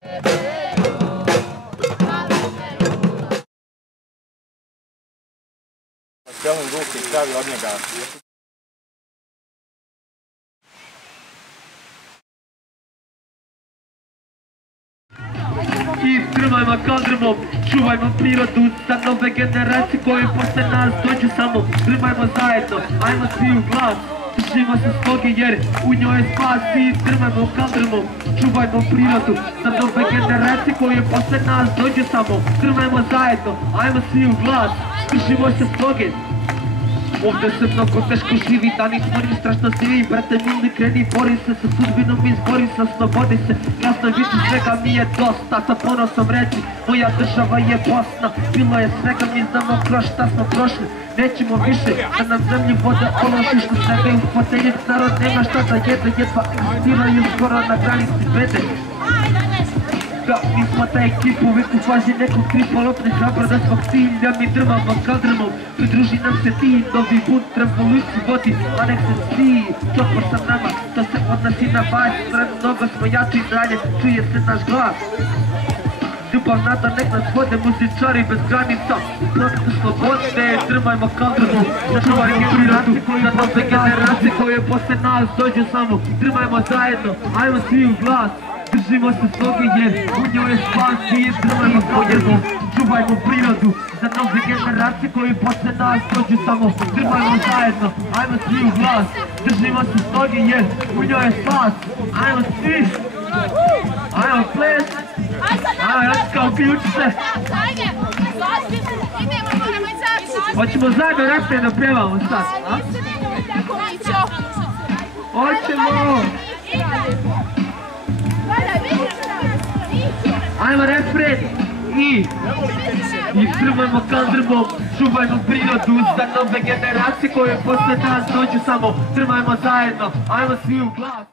Stelnim ruke i stavi od njega. I trmajmo kadrmom, čuvajmo prirodu za nove generacije koje posle nas dođu samo. Trmajmo zajedno, ajmo svi u glas, držimo se sloge jer u njoj je spas. I trmajmo kadrmom, čuvajmo prirodu za nove generacije koje posle nas dođu samo. Trmajmo zajedno, ajmo svi u glas, držimo se sloge. Ovdje se mnogo teško živi, dani tvorim strašno sivi. Brate mili, kreni, bori se sa sudbinom, izbori se, oslobodi se. Jasno više svega mi je dosta, sa ponosom reći moja država je Bosna. Bilo je svega, mi znamo kroz šta smo prošli. Nećemo više da nam zemlji vode ološi što sebe u fotelje. Narod nema šta da jede, jedva egzistiraju skoro na granici bede. Mi smo ta ekipa uvijek u fazi nekog kripa, lopne hrabro da svog cilja mi drmamo kadrmom. Pridruži nam se ti, novi bunt revoluciju vodi, a nek se svi čopor sa nama, to se odnosi na vas. Mnogo smo jači i dalje, čuje se naš glas. Ljubav nada nek nas vode, muzičari bez granica. Prosto slobodne, drmajmo kadrmom, čuvajmo prirodu za nove generacije koje posle nas dođu samo. Drmajmo zajedno, ajmo svi u glas. Držimo se sloge jer u njoj je spas. I trmajmo kadrmom, čuvajmo prirodu za nove generacije koje posle nas dođu samo. Trmajmo zajedno, ajmo svi u glas. Držimo se sloge jer u njoj je spas. Ajmo svi, ajmo ples. Ajmo, ja ću kao ključ se. Hoćemo zajedno refren da pjevamo sad, a? Hoćemo! Ajmo refren i trmajmo kadrmom, čuvajmo prirodu za nove generacije koje posle nas dođu samo. Trmajmo zajedno, ajmo svi u glas.